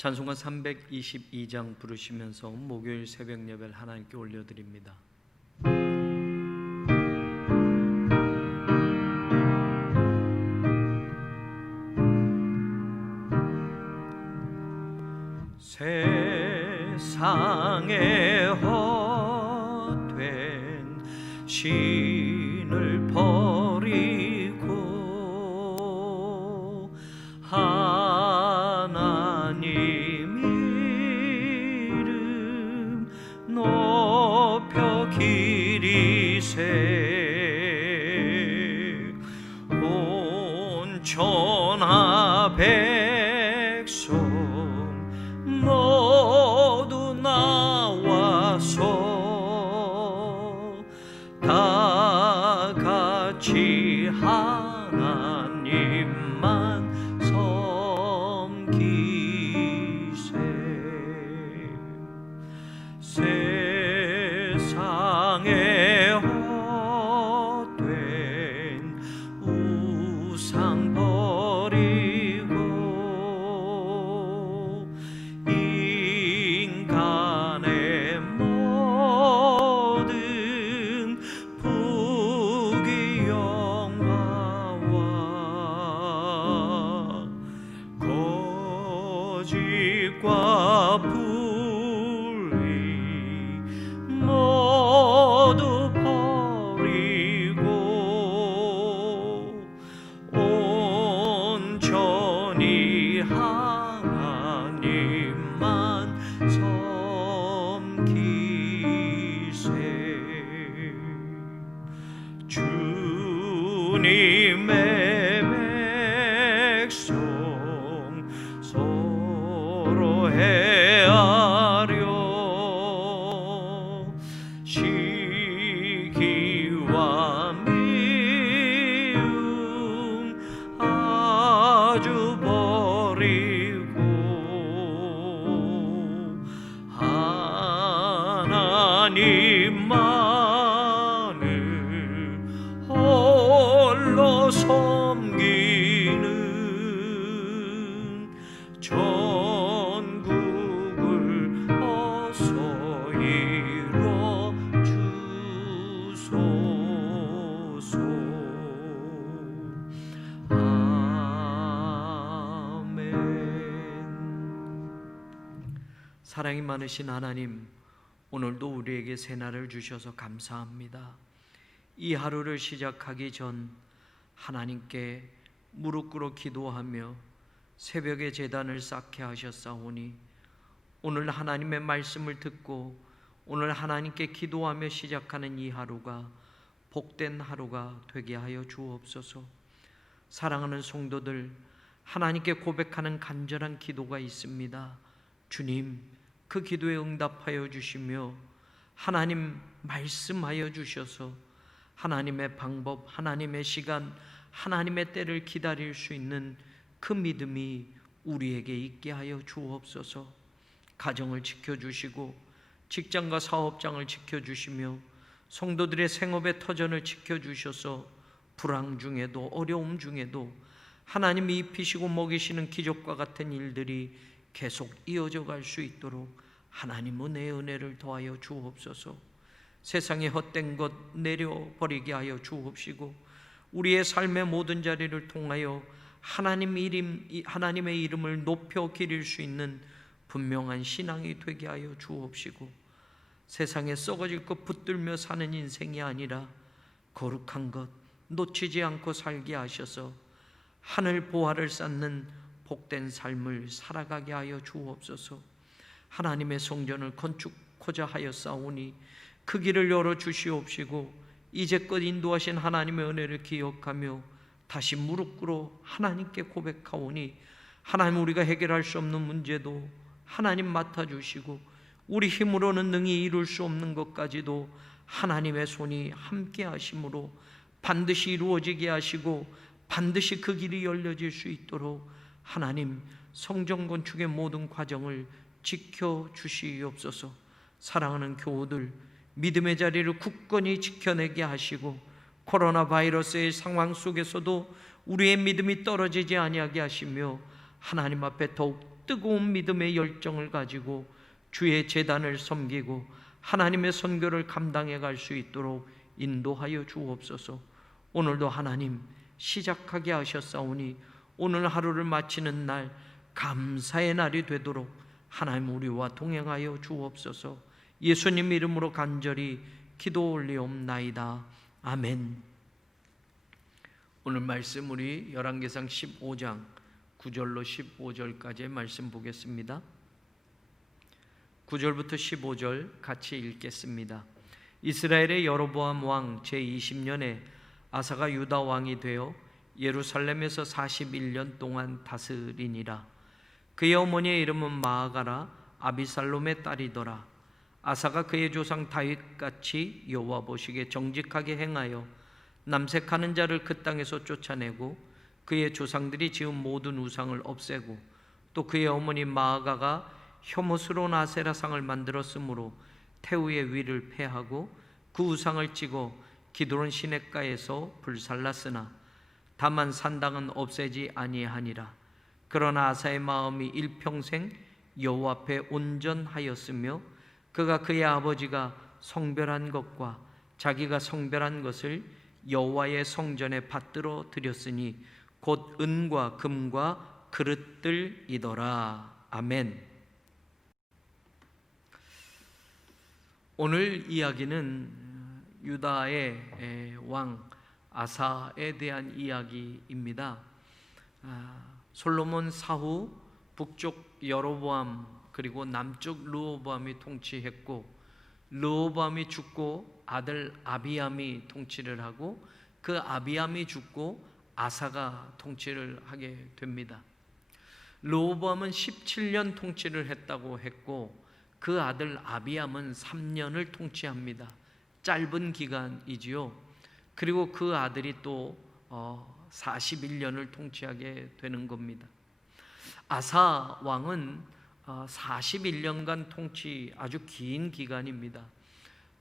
찬송가 322장 부르시면서 목요일 새벽 예배를 하나님께 올려드립니다. 세상에 헛된 신을 버리고 하나님 이름 높여 기리세 온 천하 백성 모두 나와서 다 같이 하나님만 섬기세. 세상에 헛된 우상 버리고 인간의 모든 부귀영화와 거짓과 불의 모두 버리고 온전히 하나님만 섬기세. 주님의 백성 서로 헤아려 시기와 미움 아주 버리고 하나님만을 홀로 섬기는 전국을 어서 이뤄 주소서. 아멘. 사랑이 많으신 하나님, 오늘도 우리에게 새날을 주셔서 감사합니다. 이 하루를 시작하기 전 하나님께 무릎 꿇어 기도하며 새벽에 제단을 쌓게 하셨사오니 오늘 하나님의 말씀을 듣고 오늘 하나님께 기도하며 시작하는 이 하루가 복된 하루가 되게 하여 주옵소서. 사랑하는 성도들, 하나님께 고백하는 간절한 기도가 있습니다. 주님, 그 기도에 응답하여 주시며 하나님 말씀하여 주셔서 하나님의 방법, 하나님의 시간, 하나님의 때를 기다릴 수 있는 그 믿음이 우리에게 있게 하여 주옵소서. 가정을 지켜주시고 직장과 사업장을 지켜주시며 성도들의 생업의 터전을 지켜주셔서 불황 중에도 어려움 중에도 하나님이 입히시고 먹이시는 기적과 같은 일들이 계속 이어져 갈 수 있도록 하나님 은혜를 더하여 주옵소서. 세상에 헛된 것 내려버리게 하여 주옵시고 우리의 삶의 모든 자리를 통하여 하나님의 이름을 높여 기릴 수 있는 분명한 신앙이 되게 하여 주옵시고 세상에 썩어질 것 붙들며 사는 인생이 아니라 거룩한 것 놓치지 않고 살게 하셔서 하늘 보화를 쌓는 복된 삶을 살아가게 하여 주옵소서. 하나님의 성전을 건축하고자 하였사오니 그 길을 열어 주시옵시고 이제껏 인도하신 하나님의 은혜를 기억하며 다시 무릎 꿇어 하나님께 고백하오니 하나님, 우리가 해결할 수 없는 문제도 하나님 맡아주시고 우리 힘으로는 능히 이룰 수 없는 것까지도 하나님의 손이 함께 하심으로 반드시 이루어지게 하시고 반드시 그 길이 열려질 수 있도록 하나님 성전 건축의 모든 과정을 지켜주시옵소서. 사랑하는 교우들, 믿음의 자리를 굳건히 지켜내게 하시고 코로나 바이러스의 상황 속에서도 우리의 믿음이 떨어지지 아니하게 하시며 하나님 앞에 더욱 뜨거운 믿음의 열정을 가지고 주의 제단을 섬기고 하나님의 선교를 감당해 갈 수 있도록 인도하여 주옵소서. 오늘도 하나님 시작하게 하셨사오니 오늘 하루를 마치는 날 감사의 날이 되도록 하나님 우리와 동행하여 주옵소서. 예수님 이름으로 간절히 기도 올리옵나이다. 아멘. 오늘 말씀 우리 열왕기상 15장 9절로 15절까지의 말씀 보겠습니다. 9절부터 15절 같이 읽겠습니다. 이스라엘의 여로보암 왕 제20년에 아사가 유다 왕이 되어 예루살렘에서 41년 동안 다스리니라. 그의 어머니의 이름은 마아가라 아비살롬의 딸이더라. 아사가 그의 조상 다윗같이 여호와 보시기에 정직하게 행하여 남색하는 자를 그 땅에서 쫓아내고 그의 조상들이 지은 모든 우상을 없애고 또 그의 어머니 마아가가 혐오스러운 아세라상을 만들었으므로 태우의 위를 폐하고 그 우상을 찌고 기드론 시냇가에서 불살랐으나 다만 산당은 없애지 아니하니라. 그러나 아사의 마음이 일평생 여호와 앞에 온전하였으며 그가 그의 아버지가 성별한 것과 자기가 성별한 것을 여호와의 성전에 받들어 드렸으니 곧 은과 금과 그릇들이더라. 아멘. 오늘 이야기는 유다의 왕 아사에 대한 이야기입니다. 솔로몬 사후 북쪽 여로보암 그리고 남쪽 르호보암이 통치했고 르호보암이 죽고 아들 아비암이 통치를 하고 그 아비암이 죽고 아사가 통치를 하게 됩니다. 르호보암은 17년 통치를 했다고 했고 그 아들 아비암은 3년을 통치합니다. 짧은 기간이지요. 그리고 그 아들이 또 41년을 통치하게 되는 겁니다. 아사 왕은 41년간 통치, 아주 긴 기간입니다.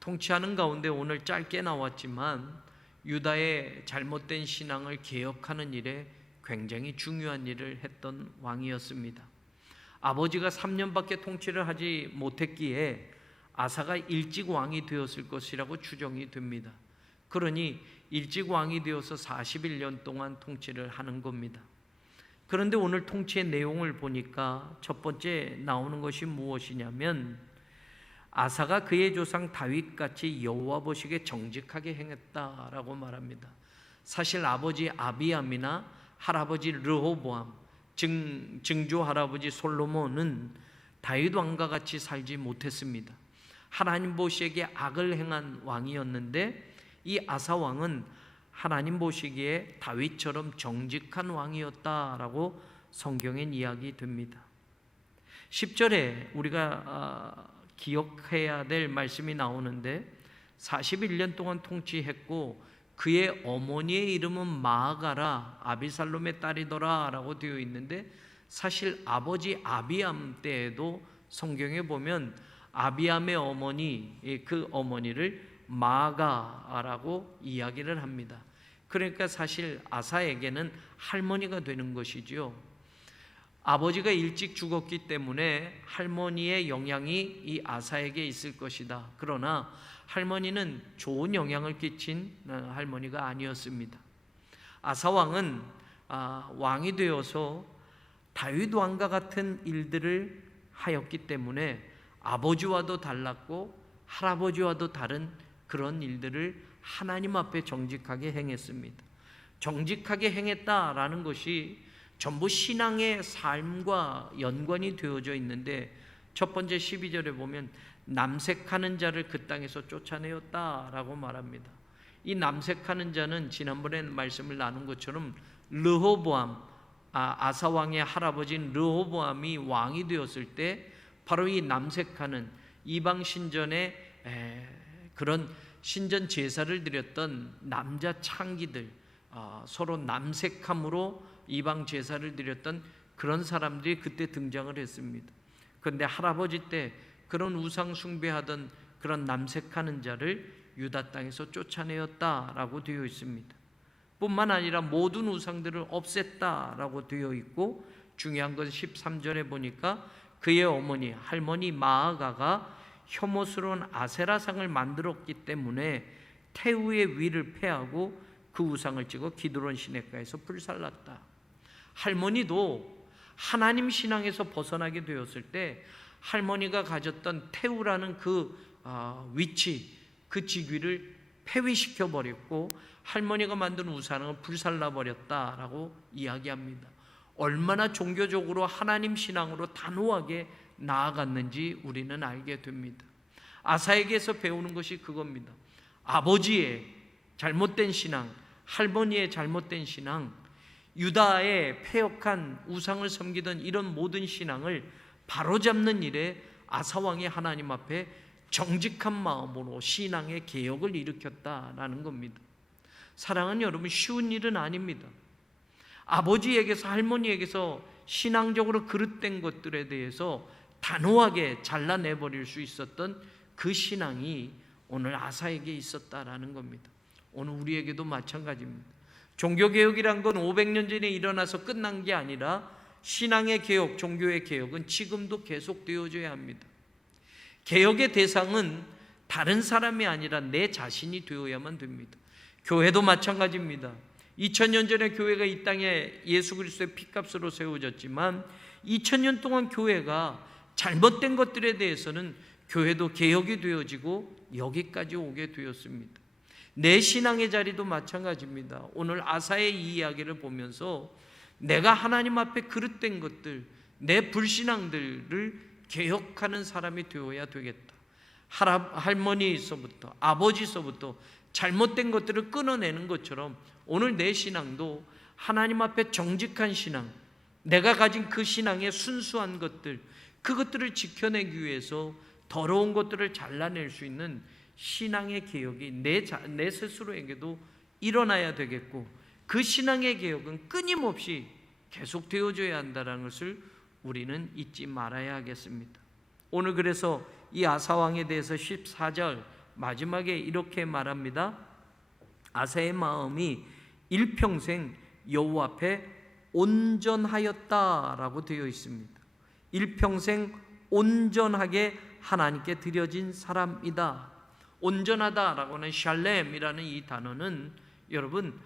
통치하는 가운데 오늘 짧게 나왔지만 유다의 잘못된 신앙을 개혁하는 일에 굉장히 중요한 일을 했던 왕이었습니다. 아버지가 3년밖에 통치를 하지 못했기에 아사가 일찍 왕이 되었을 것이라고 추정이 됩니다. 그러니 일찍 왕이 되어서 41년 동안 통치를 하는 겁니다. 그런데 오늘 통치의 내용을 보니까 첫 번째 나오는 것이 무엇이냐면 아사가 그의 조상 다윗같이 여호와 보시기에 정직하게 행했다라고 말합니다. 사실 아버지 아비암이나 할아버지 르호보암, 증조 할아버지 솔로몬은 다윗 왕과 같이 살지 못했습니다. 하나님 보시기에 악을 행한 왕이었는데 이 아사 왕은 하나님 보시기에 다윗처럼 정직한 왕이었다라고 성경엔 이야기됩니다. 10절에 우리가 기억해야 될 말씀이 나오는데 41년 동안 통치했고 그의 어머니의 이름은 마아가라 아비살롬의 딸이더라 라고 되어 있는데 사실 아버지 아비암 때에도 성경에 보면 아비암의 어머니, 그 어머니를 마아가라고 이야기를 합니다. 그러니까 사실 아사에게는 할머니가 되는 것이지요. 아버지가 일찍 죽었기 때문에 할머니의 영향이 이 아사에게 있을 것이다. 그러나 할머니는 좋은 영향을 끼친 할머니가 아니었습니다. 아사 왕은 왕이 되어서 다윗 왕과 같은 일들을 하였기 때문에 아버지와도 달랐고 할아버지와도 다른 그런 일들을 하나님 앞에 정직하게 행했습니다. 정직하게 행했다라는 것이 전부 신앙의 삶과 연관이 되어져 있는데 첫 번째 12절에 보면 남색하는 자를 그 땅에서 쫓아내었다라고 말합니다. 이 남색하는 자는 지난번에 말씀을 나눈 것처럼 르호보암, 아사 왕의 할아버지인 르호보암이 왕이 되었을 때 바로 이 남색하는 이방 신전에 그런 신전 제사를 드렸던 남자 창기들, 서로 남색함으로 이방 제사를 드렸던 그런 사람들이 그때 등장을 했습니다. 그런데 할아버지 때 그런 우상 숭배하던 그런 남색하는 자를 유다 땅에서 쫓아내었다라고 되어 있습니다. 뿐만 아니라 모든 우상들을 없앴다라고 되어 있고, 중요한 것은 13절에 보니까 그의 어머니 할머니 마아가가 혐오스러운 아세라상을 만들었기 때문에 태우의 위를 패하고 그 우상을 찍어 기드론 시내가에서 불살랐다. 할머니도 하나님 신앙에서 벗어나게 되었을 때 할머니가 가졌던 태우라는 그 위치, 그 직위를 폐위시켜 버렸고 할머니가 만든 우상을 불살라 버렸다라고 이야기합니다. 얼마나 종교적으로 하나님 신앙으로 단호하게 나아갔는지 우리는 알게 됩니다. 아사에게서 배우는 것이 그겁니다. 아버지의 잘못된 신앙, 할머니의 잘못된 신앙, 유다의 패역한 우상을 섬기던 이런 모든 신앙을 바로잡는 일에 아사왕이 하나님 앞에 정직한 마음으로 신앙의 개혁을 일으켰다라는 겁니다. 사랑하는 여러분, 쉬운 일은 아닙니다. 아버지에게서 할머니에게서 신앙적으로 그릇된 것들에 대해서 단호하게 잘라내버릴 수 있었던 그 신앙이 오늘 아사에게 있었다라는 겁니다. 오늘 우리에게도 마찬가지입니다. 종교개혁이란 건 500년 전에 일어나서 끝난 게 아니라 신앙의 개혁, 종교의 개혁은 지금도 계속되어져야 합니다. 개혁의 대상은 다른 사람이 아니라 내 자신이 되어야만 됩니다. 교회도 마찬가지입니다. 2000년 전에 교회가 이 땅에 예수 그리스도의 피값으로 세워졌지만 2000년 동안 교회가 잘못된 것들에 대해서는 교회도 개혁이 되어지고 여기까지 오게 되었습니다. 내 신앙의 자리도 마찬가지입니다. 오늘 아사의 이 이야기를 보면서 내가 하나님 앞에 그릇된 것들, 내 불신앙들을 개혁하는 사람이 되어야 되겠다. 할머니에서부터 아버지서부터 잘못된 것들을 끊어내는 것처럼 오늘 내 신앙도 하나님 앞에 정직한 신앙, 내가 가진 그 신앙의 순수한 것들, 그것들을 지켜내기 위해서 더러운 것들을 잘라낼 수 있는 신앙의 개혁이 내 스스로에게도 일어나야 되겠고, 그 신앙의 개혁은 끊임없이 계속되어져야 한다는 것을 우리는 잊지 말아야 하겠습니다. 오늘 그래서 이 아사왕에 대해서 14절 마지막에 이렇게 말합니다. 아사의 마음이 일평생 여호와 앞에 온전하였다라고 되어 있습니다. 일평생 온전하게 하나님께 드려진 사람이다. 온전하다라고 하는 샬렘이라는 이 단어는 여러분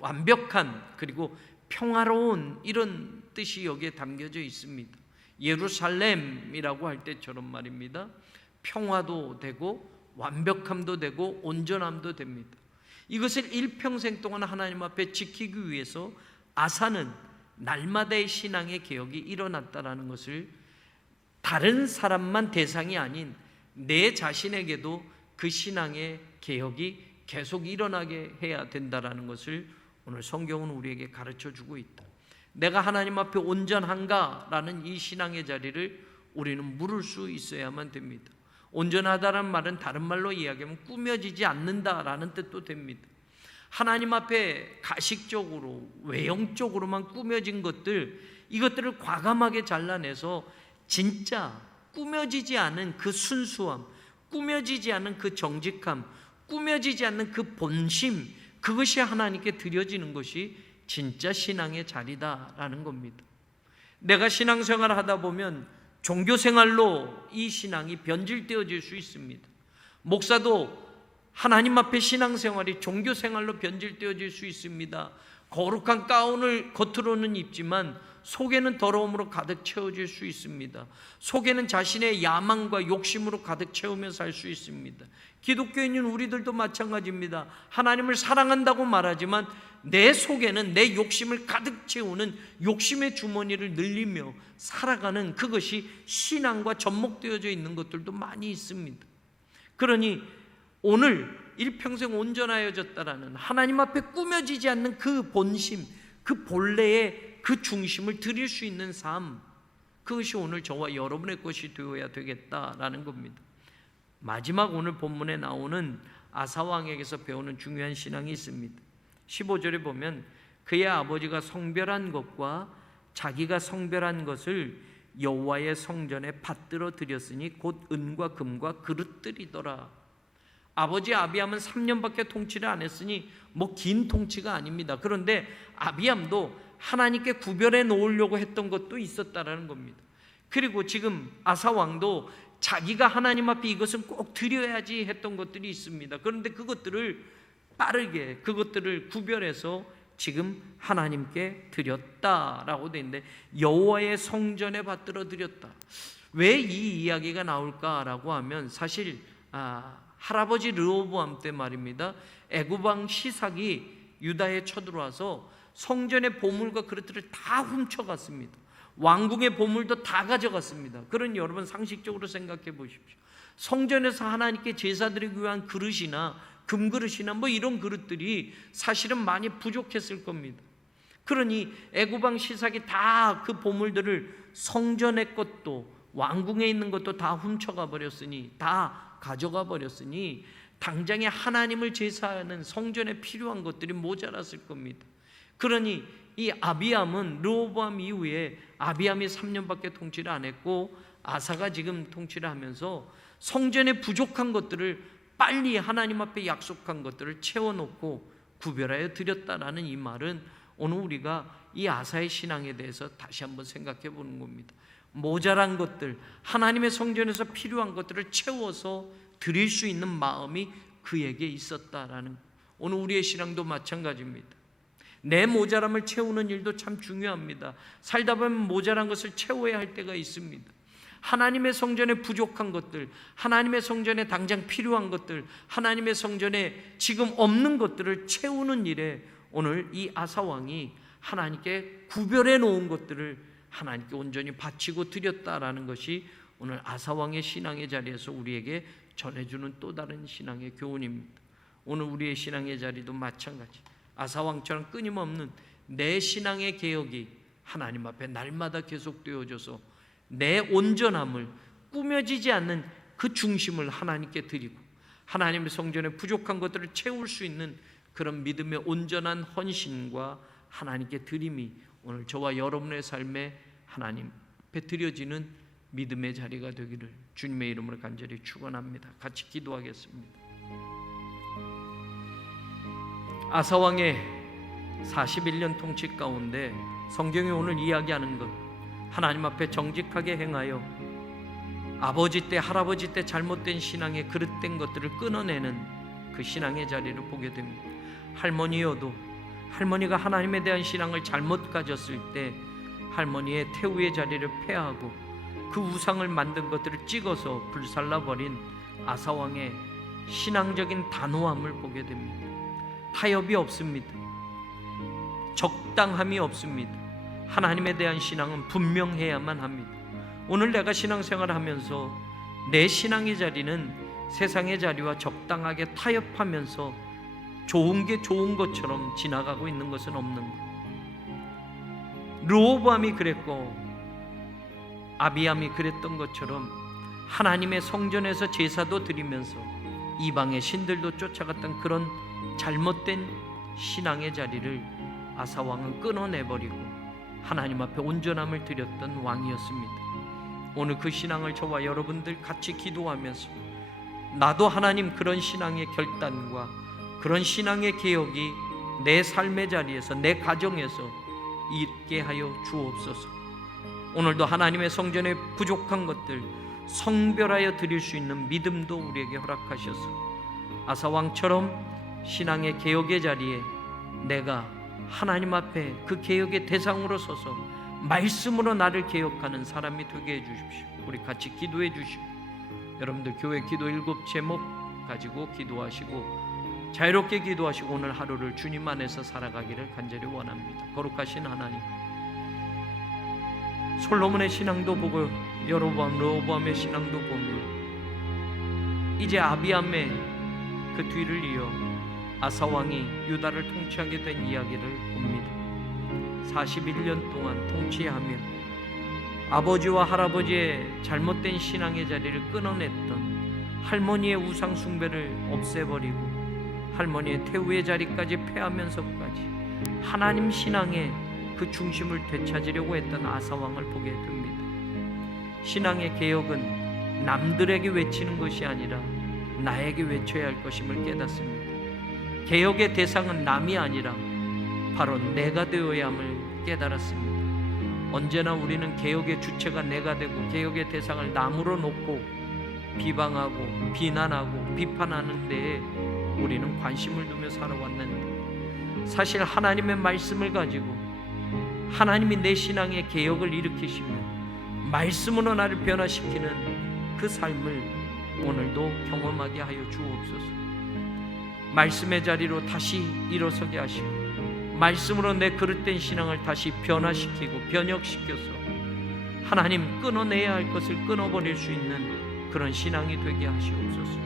완벽한 그리고 평화로운 이런 뜻이 여기에 담겨져 있습니다. 예루살렘이라고 할 때처럼 말입니다. 평화도 되고 완벽함도 되고 온전함도 됩니다. 이것을 일평생 동안 하나님 앞에 지키기 위해서 아사는 날마다의 신앙의 개혁이 일어났다라는 것을 다른 사람만 대상이 아닌 내 자신에게도 그 신앙의 개혁이 계속 일어나게 해야 된다라는 것을 오늘 성경은 우리에게 가르쳐 주고 있다. 내가 하나님 앞에 온전한가라는 이 신앙의 자리를 우리는 물을 수 있어야만 됩니다. 온전하다는 말은 다른 말로 이야기하면 꾸며지지 않는다라는 뜻도 됩니다. 하나님 앞에 가식적으로 외형적으로만 꾸며진 것들, 이것들을 과감하게 잘라내서 진짜 꾸며지지 않은 그 순수함, 꾸며지지 않은 그 정직함, 꾸며지지 않는 그 본심, 그것이 하나님께 드려지는 것이 진짜 신앙의 자리다라는 겁니다. 내가 신앙생활을 하다 보면 종교생활로 이 신앙이 변질되어질 수 있습니다. 목사도 하나님 앞에 신앙생활이 종교생활로 변질되어질 수 있습니다. 거룩한 가운을 겉으로는 입지만 속에는 더러움으로 가득 채워질 수 있습니다. 속에는 자신의 야망과 욕심으로 가득 채우며 살 수 있습니다. 기독교인인 우리들도 마찬가지입니다. 하나님을 사랑한다고 말하지만 내 속에는 내 욕심을 가득 채우는 욕심의 주머니를 늘리며 살아가는 그것이 신앙과 접목되어져 있는 것들도 많이 있습니다. 그러니 오늘 일평생 온전하여졌다라는 하나님 앞에 꾸며지지 않는 그 본심, 그 본래의 그 중심을 드릴 수 있는 삶, 그것이 오늘 저와 여러분의 것이 되어야 되겠다라는 겁니다. 마지막 오늘 본문에 나오는 아사왕에게서 배우는 중요한 신앙이 있습니다. 15절에 보면 그의 아버지가 성별한 것과 자기가 성별한 것을 여호와의 성전에 받들어 드렸으니 곧 은과 금과 그릇들이더라. 아버지 아비암은 3년밖에 통치를 안 했으니 뭐 긴 통치가 아닙니다. 그런데 아비암도 하나님께 구별해 놓으려고 했던 것도 있었다라는 겁니다. 그리고 지금 아사 왕도 자기가 하나님 앞에 이것은 꼭 드려야지 했던 것들이 있습니다. 그런데 그것들을 빠르게 그것들을 구별해서 지금 하나님께 드렸다라고 되어 있는데, 여호와의 성전에 받들어 드렸다. 왜 이 이야기가 나올까라고 하면 사실 할아버지 르호보암 때 말입니다. 애굽 왕 시삭이 유다에 쳐들어와서 성전의 보물과 그릇들을 다 훔쳐갔습니다. 왕궁의 보물도 다 가져갔습니다. 그러니 여러분 상식적으로 생각해 보십시오. 성전에서 하나님께 제사 드리기 위한 그릇이나 금그릇이나 뭐 이런 그릇들이 사실은 많이 부족했을 겁니다. 그러니 애굽 왕 시삭이 다 그 보물들을 성전의 것도 왕궁에 있는 것도 다 훔쳐가 버렸으니, 다 가져가 버렸으니 당장에 하나님을 제사하는 성전에 필요한 것들이 모자랐을 겁니다. 그러니 이 아비암은 르호보암 이후에 아비암이 3년밖에 통치를 안 했고 아사가 지금 통치를 하면서 성전에 부족한 것들을 빨리 하나님 앞에 약속한 것들을 채워놓고 구별하여 드렸다라는 이 말은 오늘 우리가 이 아사의 신앙에 대해서 다시 한번 생각해 보는 겁니다. 모자란 것들, 하나님의 성전에서 필요한 것들을 채워서 드릴 수 있는 마음이 그에게 있었다라는, 오늘 우리의 신앙도 마찬가지입니다. 내 모자람을 채우는 일도 참 중요합니다. 살다 보면 모자란 것을 채워야 할 때가 있습니다. 하나님의 성전에 부족한 것들, 하나님의 성전에 당장 필요한 것들, 하나님의 성전에 지금 없는 것들을 채우는 일에 오늘 이 아사 왕이 하나님께 구별해 놓은 것들을 하나님께 온전히 바치고 드렸다라는 것이 오늘 아사 왕의 신앙의 자리에서 우리에게 전해주는 또 다른 신앙의 교훈입니다. 오늘 우리의 신앙의 자리도 마찬가지, 아사 왕처럼 끊임없는 내 신앙의 개혁이 하나님 앞에 날마다 계속되어져서 내 온전함을, 꾸며지지 않는 그 중심을 하나님께 드리고 하나님의 성전에 부족한 것들을 채울 수 있는 그런 믿음의 온전한 헌신과 하나님께 드림이 오늘 저와 여러분의 삶에 하나님 앞에 드려지는 믿음의 자리가 되기를 주님의 이름으로 간절히 축원합니다. 같이 기도하겠습니다. 아사 왕의 41년 통치 가운데 성경이 오늘 이야기하는 것, 하나님 앞에 정직하게 행하여 아버지 때 할아버지 때 잘못된 신앙에 그릇된 것들을 끊어내는 그 신앙의 자리를 보게 됩니다. 할머니여도 할머니가 하나님에 대한 신앙을 잘못 가졌을 때 할머니의 태우의 자리를 폐하고 그 우상을 만든 것들을 찍어서 불살라버린 아사왕의 신앙적인 단호함을 보게 됩니다. 타협이 없습니다. 적당함이 없습니다. 하나님에 대한 신앙은 분명해야만 합니다. 오늘 내가 신앙생활을 하면서 내 신앙의 자리는 세상의 자리와 적당하게 타협하면서 좋은 게 좋은 것처럼 지나가고 있는 것은 없는가? 르호보암이 그랬고 아비암이 그랬던 것처럼 하나님의 성전에서 제사도 드리면서 이방의 신들도 쫓아갔던 그런 잘못된 신앙의 자리를 아사왕은 끊어내버리고 하나님 앞에 온전함을 드렸던 왕이었습니다. 오늘 그 신앙을 저와 여러분들 같이 기도하면서 나도 하나님 그런 신앙의 결단과 그런 신앙의 개혁이 내 삶의 자리에서, 내 가정에서 있게 하여 주옵소서. 오늘도 하나님의 성전에 부족한 것들 성별하여 드릴 수 있는 믿음도 우리에게 허락하셔서 아사왕처럼 신앙의 개혁의 자리에 내가 하나님 앞에 그 개혁의 대상으로 서서 말씀으로 나를 개혁하는 사람이 되게 해주십시오. 우리 같이 기도해 주시고, 여러분들 교회 기도 7제목 가지고 기도하시고 자유롭게 기도하시고 오늘 하루를 주님 안에서 살아가기를 간절히 원합니다. 거룩하신 하나님, 솔로몬의 신앙도 보고 여로보암, 르호보암의 신앙도 보며 이제 아비암의 그 뒤를 이어 아사왕이 유다를 통치하게 된 이야기를 봅니다. 41년 동안 통치하며 아버지와 할아버지의 잘못된 신앙의 자리를 끊어냈던 할머니의 우상 숭배를 없애버리고 할머니의 태우의 자리까지 폐하면서까지 하나님 신앙의 그 중심을 되찾으려고 했던 아사왕을 보게 됩니다. 신앙의 개혁은 남들에게 외치는 것이 아니라 나에게 외쳐야 할 것임을 깨닫습니다. 개혁의 대상은 남이 아니라 바로 내가 되어야 함을 깨달았습니다. 언제나 우리는 개혁의 주체가 내가 되고 개혁의 대상을 남으로 놓고 비방하고 비난하고 비판하는 데에 우리는 관심을 두며 살아왔는데, 사실 하나님의 말씀을 가지고 하나님이 내 신앙의 개혁을 일으키시며 말씀으로 나를 변화시키는 그 삶을 오늘도 경험하게 하여 주옵소서. 말씀의 자리로 다시 일어서게 하시고 말씀으로 내 그릇된 신앙을 다시 변화시키고 변혁시켜서 하나님 끊어내야 할 것을 끊어버릴 수 있는 그런 신앙이 되게 하시옵소서.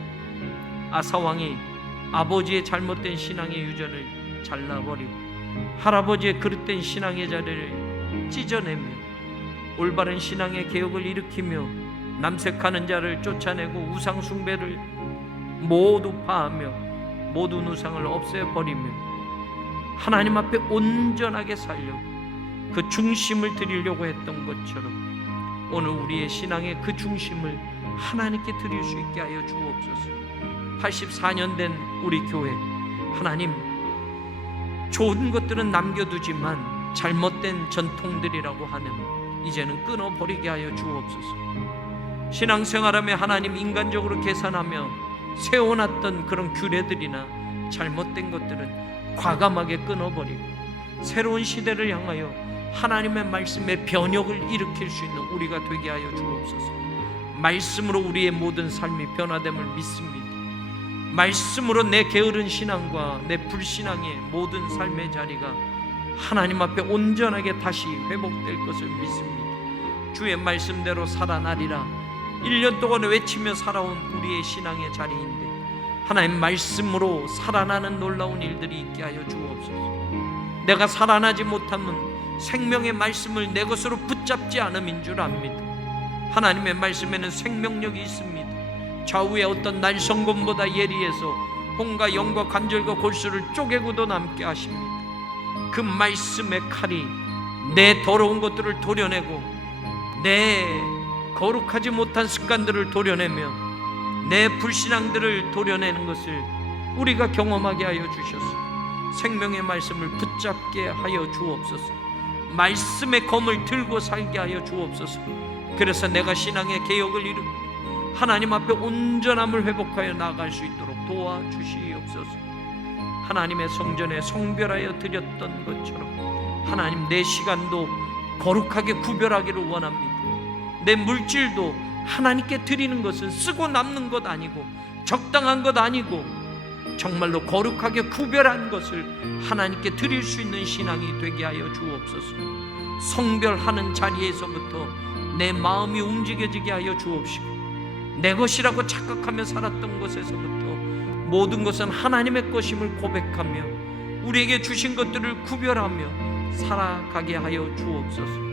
아사왕이 아버지의 잘못된 신앙의 유전을 잘라버리고 할아버지의 그릇된 신앙의 자리를 찢어내며 올바른 신앙의 개혁을 일으키며 남색하는 자를 쫓아내고 우상 숭배를 모두 파하며 모든 우상을 없애버리며 하나님 앞에 온전하게 살려고 그 중심을 드리려고 했던 것처럼 오늘 우리의 신앙의 그 중심을 하나님께 드릴 수 있게 하여 주옵소서. 84년 된 우리 교회, 하나님, 좋은 것들은 남겨두지만 잘못된 전통들이라고 하면 이제는 끊어버리게 하여 주옵소서. 신앙생활하며 하나님 인간적으로 계산하며 세워놨던 그런 규례들이나 잘못된 것들은 과감하게 끊어버리고 새로운 시대를 향하여 하나님의 말씀의 변혁을 일으킬 수 있는 우리가 되게 하여 주옵소서. 말씀으로 우리의 모든 삶이 변화됨을 믿습니다. 말씀으로 내 게으른 신앙과 내 불신앙의 모든 삶의 자리가 하나님 앞에 온전하게 다시 회복될 것을 믿습니다. 주의 말씀대로 살아나리라 1년 동안 외치며 살아온 우리의 신앙의 자리인데 하나님 말씀으로 살아나는 놀라운 일들이 있게 하여 주옵소서. 내가 살아나지 못하면 생명의 말씀을 내 것으로 붙잡지 않음인 줄 압니다. 하나님의 말씀에는 생명력이 있습니다. 좌우의 어떤 날성검보다 예리해서 혼과 영과 관절과 골수를 쪼개고도 남게 하십니다. 그 말씀의 칼이 내 더러운 것들을 도려내고 내 거룩하지 못한 습관들을 도려내며 내 불신앙들을 도려내는 것을 우리가 경험하게 하여 주셔서 생명의 말씀을 붙잡게 하여 주옵소서. 말씀의 검을 들고 살게 하여 주옵소서. 그래서 내가 신앙의 개혁을 이루고 하나님 앞에 온전함을 회복하여 나아갈 수 있도록 도와주시옵소서. 하나님의 성전에 성별하여 드렸던 것처럼 하나님 내 시간도 거룩하게 구별하기를 원합니다. 내 물질도 하나님께 드리는 것은 쓰고 남는 것 아니고 적당한 것 아니고 정말로 거룩하게 구별한 것을 하나님께 드릴 수 있는 신앙이 되게 하여 주옵소서. 성별하는 자리에서부터 내 마음이 움직여지게 하여 주옵시고 내 것이라고 착각하며 살았던 것에서부터 모든 것은 하나님의 것임을 고백하며 우리에게 주신 것들을 구별하며 살아가게 하여 주옵소서.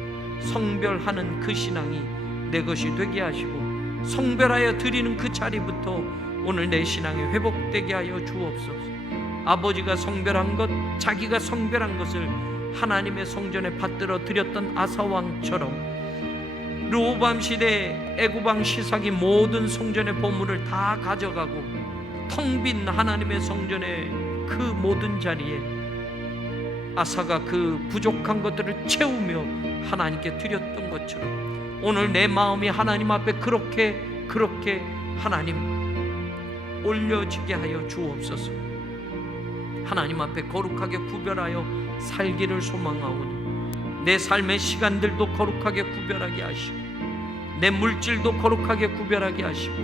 성별하는 그 신앙이 내 것이 되게 하시고 성별하여 드리는 그 자리부터 오늘 내 신앙이 회복되게 하여 주옵소서. 아버지가 성별한 것, 자기가 성별한 것을 하나님의 성전에 받들어 드렸던 아사왕처럼 르호보암 시대에 애굽왕 시삭이 모든 성전의 보물을 다 가져가고 텅 빈 하나님의 성전의 그 모든 자리에 아사가 그 부족한 것들을 채우며 하나님께 드렸던 것처럼 오늘 내 마음이 하나님 앞에 그렇게 하나님 올려지게 하여 주옵소서. 하나님 앞에 거룩하게 구별하여 살기를 소망하오니 내 삶의 시간들도 거룩하게 구별하게 하시고 내 물질도 거룩하게 구별하게 하시고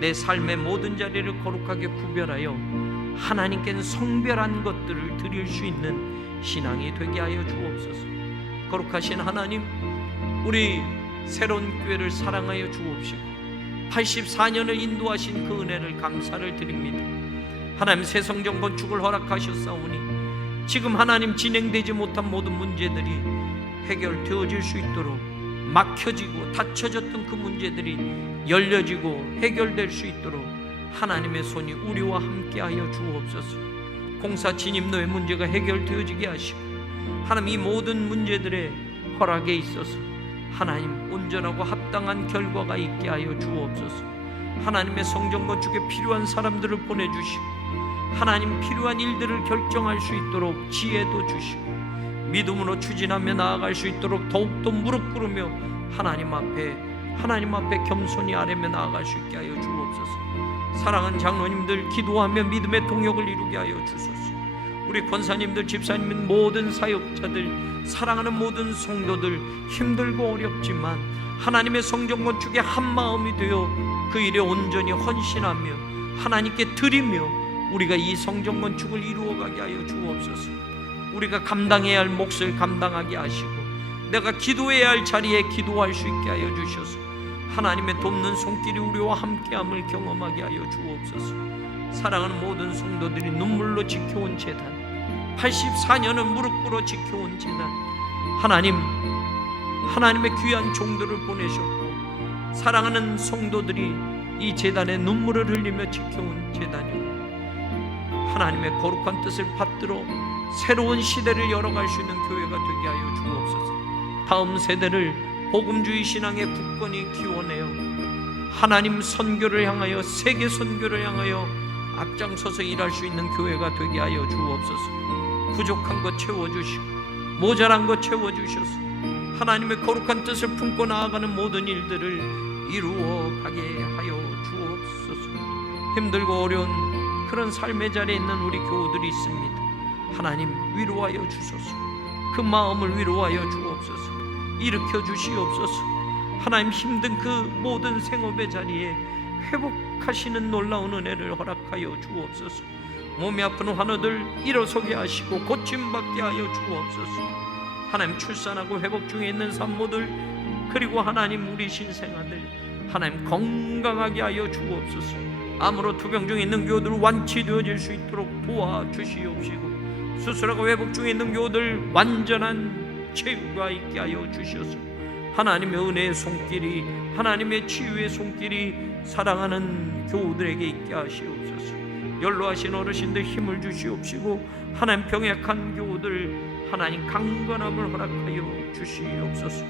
내 삶의 모든 자리를 거룩하게 구별하여 하나님께는 성별한 것들을 드릴 수 있는 신앙이 되게 하여 주옵소서. 거룩하신 하나님, 우리 새로운 교회를 사랑하여 주옵시고 84년을 인도하신 그 은혜를 감사를 드립니다. 하나님 새 성전 건축을 허락하셨사오니 지금 하나님 진행되지 못한 모든 문제들이 해결되어질 수 있도록 막혀지고 닫혀졌던 그 문제들이 열려지고 해결될 수 있도록 하나님의 손이 우리와 함께하여 주옵소서. 공사 진입로의 문제가 해결되어지게 하시고 하나님 이 모든 문제들의 허락에 있어서 하나님 온전하고 합당한 결과가 있게 하여 주옵소서. 하나님의 성전 건축에 필요한 사람들을 보내주시고 하나님 필요한 일들을 결정할 수 있도록 지혜도 주시고 믿음으로 추진하며 나아갈 수 있도록 더욱더 무릎 꿇으며 하나님 앞에 겸손히 아뢰며 나아갈 수 있게 하여 주옵소서. 사랑하는 장로님들, 기도하며 믿음의 동역을 이루게 하여 주소서. 우리 권사님들, 집사님, 모든 사역자들, 사랑하는 모든 성도들, 힘들고 어렵지만 하나님의 성전 건축에 한 마음이 되어 그 일에 온전히 헌신하며 하나님께 드리며 우리가 이 성전 건축을 이루어가게 하여 주옵소서. 우리가 감당해야 할 몫을 감당하게 하시고 내가 기도해야 할 자리에 기도할 수 있게 하여 주셔서 하나님의 돕는 손길이 우리와 함께함을 경험하게 하여 주옵소서. 사랑하는 모든 성도들이 눈물로 지켜온 제단, 84년을 무릎 꿇어 지켜온 제단, 하나님의 귀한 종들을 보내셨고 사랑하는 성도들이 이 제단에 눈물을 흘리며 지켜온 제단이요, 하나님의 거룩한 뜻을 받들어 새로운 시대를 열어갈 수 있는 교회가 되게 하여 주옵소서. 다음 세대를 복음주의 신앙의 굳건히 키워내어 하나님 선교를 향하여, 세계 선교를 향하여 앞장서서 일할 수 있는 교회가 되게 하여 주옵소서. 부족한 것 채워주시고 모자란 것 채워주셔서 하나님의 거룩한 뜻을 품고 나아가는 모든 일들을 이루어가게 하여 주옵소서. 힘들고 어려운 그런 삶의 자리에 있는 우리 교우들이 있습니다. 하나님 위로하여 주소서. 그 마음을 위로하여 주옵소서. 일으켜 주시옵소서. 하나님 힘든 그 모든 생업의 자리에 회복하시는 놀라운 은혜를 허락하여 주옵소서. 몸이 아픈 환우들 일어서게 하시고 고침받게 하여 주옵소서. 하나님 출산하고 회복 중에 있는 산모들, 그리고 하나님 우리 신생아들 하나님 건강하게 하여 주옵소서. 암으로 투병 중에 있는 교우들 완치되어질 수 있도록 도와주시옵시고 수술하고 회복 중에 있는 교우들 완전한 치유가 있게 하여 주셔서 하나님의 은혜의 손길이, 하나님의 치유의 손길이 사랑하는 교우들에게 있게 하시옵소서. 연로하신 어르신들 힘을 주시옵시고 하나님 병약한 교우들 하나님 강건함을 허락하여 주시옵소서.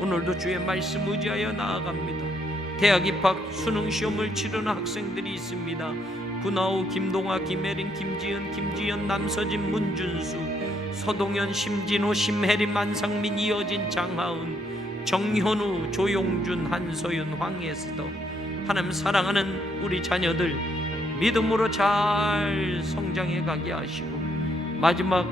오늘도 주의 말씀 의지하여 나아갑니다. 대학 입학 수능 시험을 치르는 학생들이 있습니다. 구나우, 김동아, 김혜린, 김지은, 김지연, 남서진, 문준수, 서동현, 심진호, 심혜림, 안상민, 이어진, 장하은, 정현우, 조용준, 한소윤, 황에스더 하나님 사랑하는 우리 자녀들 믿음으로 잘 성장해 가게 하시고 마지막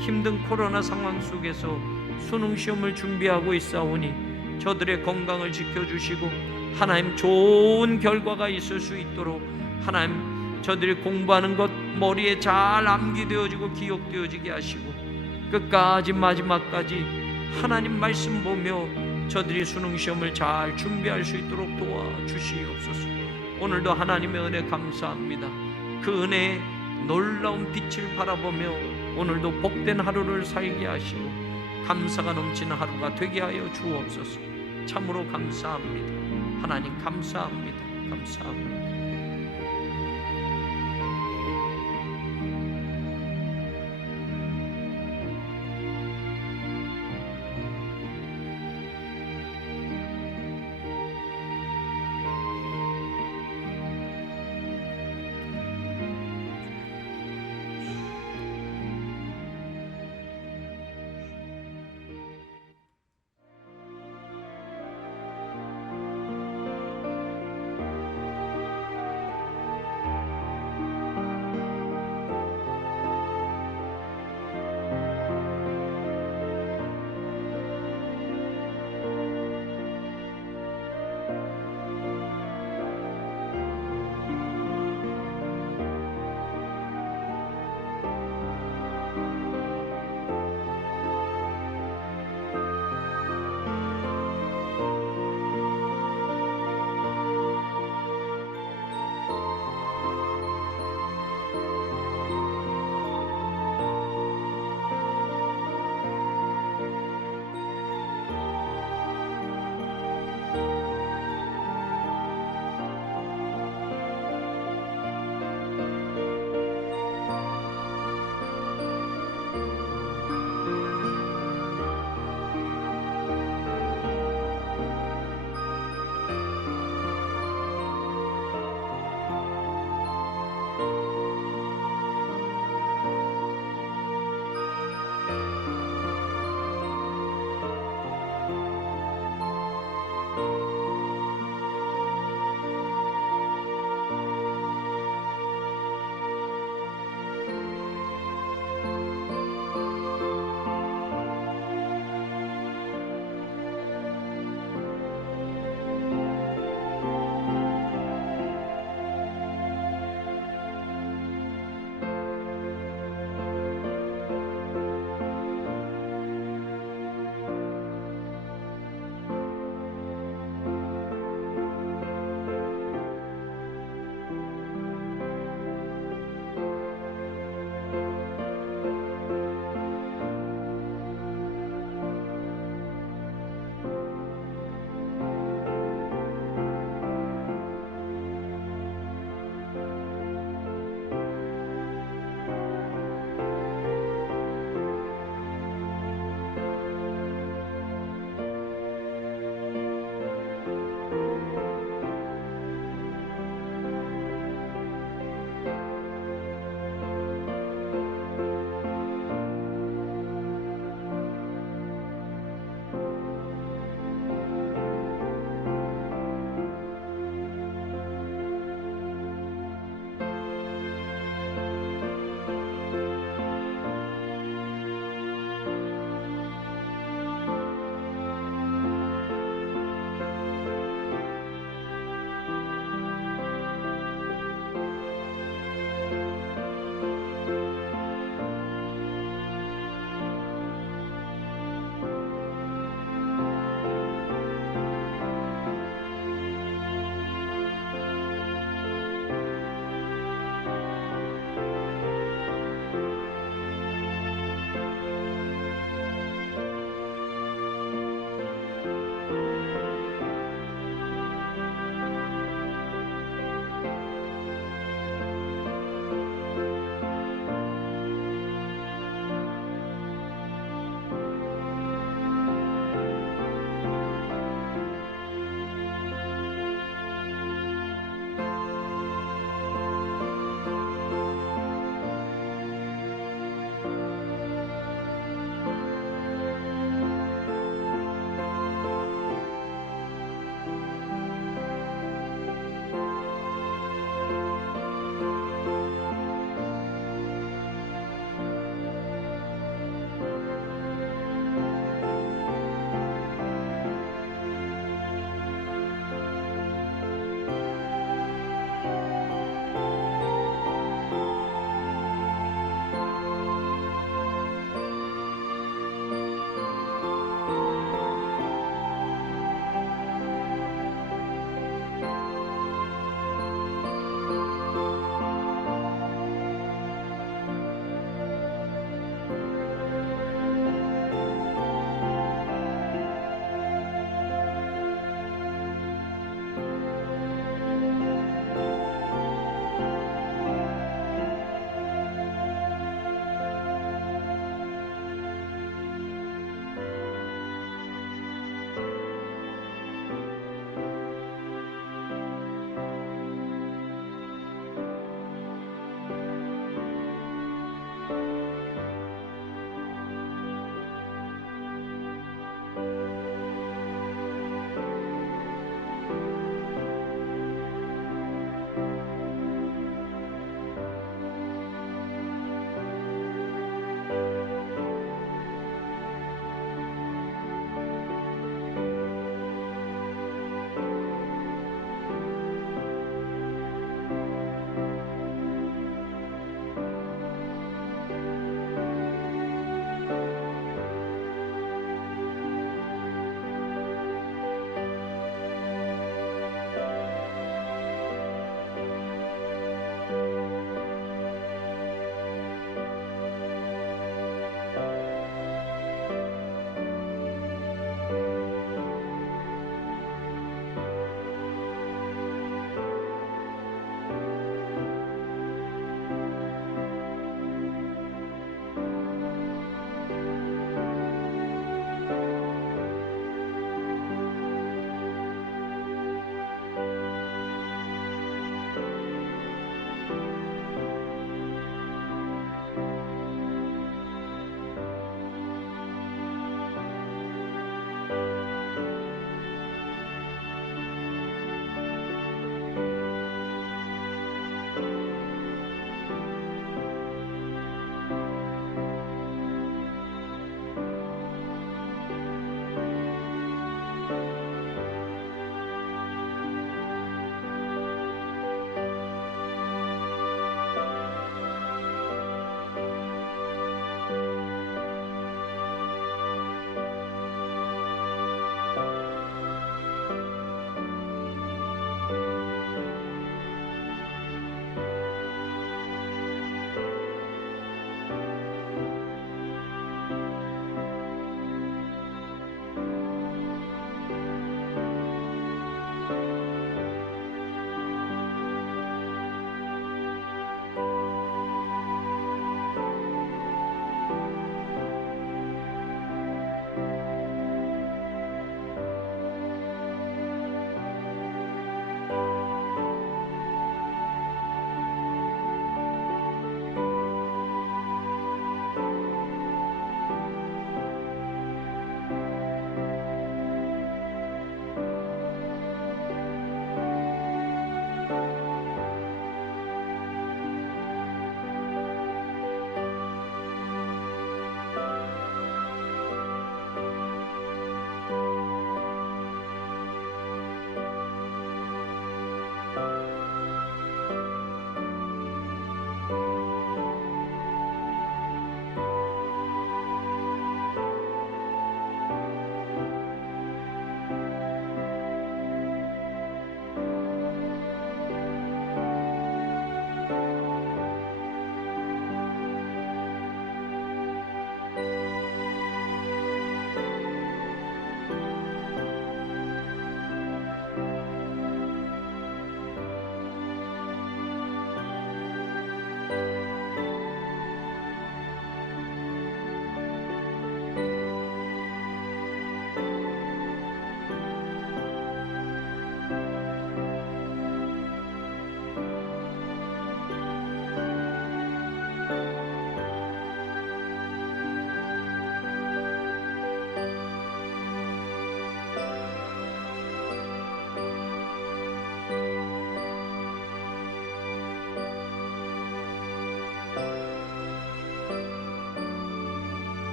힘든 코로나 상황 속에서 수능 시험을 준비하고 있사오니 저들의 건강을 지켜주시고 하나님 좋은 결과가 있을 수 있도록 하나님 저들이 공부하는 것 머리에 잘 암기되어지고 기억되어지게 하시고 끝까지 마지막까지 하나님 말씀 보며 저들이 수능 시험을 잘 준비할 수 있도록 도와주시옵소서. 오늘도 하나님의 은혜 감사합니다. 그 은혜의 놀라운 빛을 바라보며 오늘도 복된 하루를 살게 하시고 감사가 넘치는 하루가 되게 하여 주옵소서. 참으로 감사합니다. 하나님 감사합니다. 감사합니다.